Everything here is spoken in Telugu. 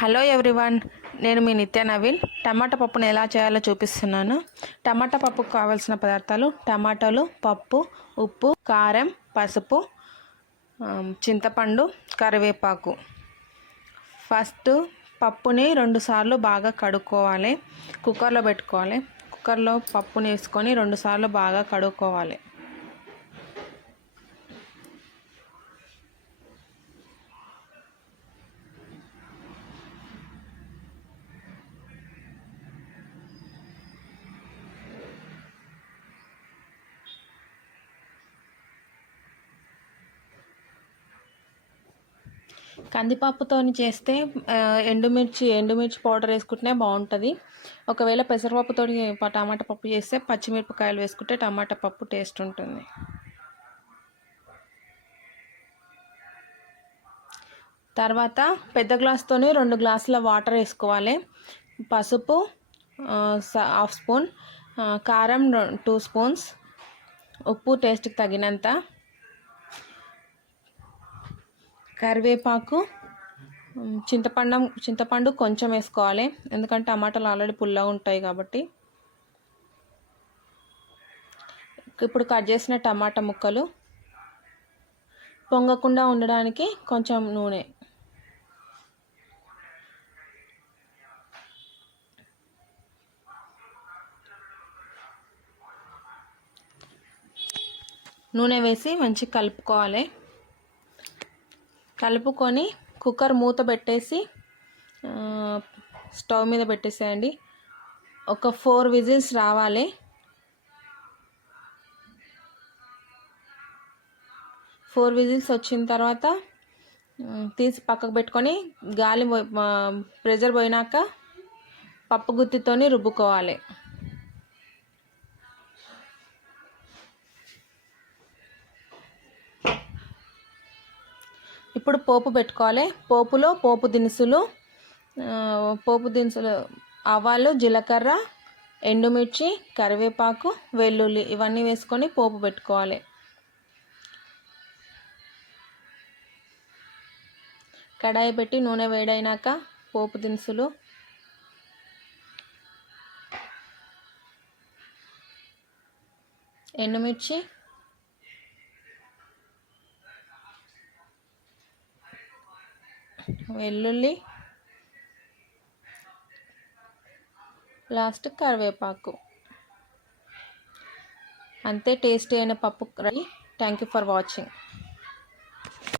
హలో ఎవ్రీవన్, నేను మీ నిత్య నవీన్. టమాటా పప్పును ఎలా చేయాలో చూపిస్తున్నాను. టమాటా పప్పుకు కావాల్సిన పదార్థాలు: టమాటాలు, పప్పు, ఉప్పు, కారం, పసుపు, చింతపండు, కరివేపాకు. ఫస్ట్ పప్పుని 2 సార్లు బాగా కడుక్కోవాలి. కుక్కర్లో పెట్టుకోవాలి. కుక్కర్లో పప్పుని వేసుకొని 2 సార్లు బాగా కడుక్కోవాలి. కందిపప్పుతో చేస్తే ఎండుమిర్చి పౌడర్ వేసుకుంటే బాగుంటుంది. ఒకవేళ పెసరపప్పుతో టమాటా పప్పు చేస్తే పచ్చిమిరపకాయలు వేసుకుంటే టమాటా పప్పు టేస్ట్ ఉంటుంది. తర్వాత పెద్ద గ్లాస్తోని 2 గ్లాసుల వాటర్ వేసుకోవాలి. పసుపు 1/2 స్పూన్, కారం 2 స్పూన్స్, ఉప్పు టేస్ట్కి తగినంత, కరివేపాకు, చింతపండు కొంచెం వేసుకోవాలి, ఎందుకంటే టమాటాలు ఆల్రెడీ పుల్లగా ఉంటాయి కాబట్టి. ఇప్పుడు కట్ చేసిన టమాటా ముక్కలు, పొంగకుండా ఉండడానికి కొంచెం నూనె వేసి మంచిగా కలుపుకోవాలి. కలుపుకొని కుక్కర్ మూత పెట్టేసి స్టవ్ మీద పెట్టేసేయండి. ఒక 4 విజిల్స్ రావాలి. 4 విజిల్స్ వచ్చిన తర్వాత తీసి పక్కకు పెట్టుకొని గాలి ప్రెషర్ పోయినాక పప్పు గుత్తితోని రుబ్బుకోవాలి. ఇప్పుడు పోపు పెట్టుకోవాలి. పోపులో పోపు దినుసులు ఆవాలు, జీలకర్ర, ఎండుమిర్చి, కరివేపాకు, వెల్లుల్లి ఇవన్నీ వేసుకొని పోపు పెట్టుకోవాలి. కడాయి పెట్టి నూనె వేడైనాక పోపు దినుసులు, ఎండుమిర్చి, వెల్లుల్లి, లాస్ట్ కరివేపాకు. అంతే, టేస్టీ అయిన పప్పు ready. Thank you for watching.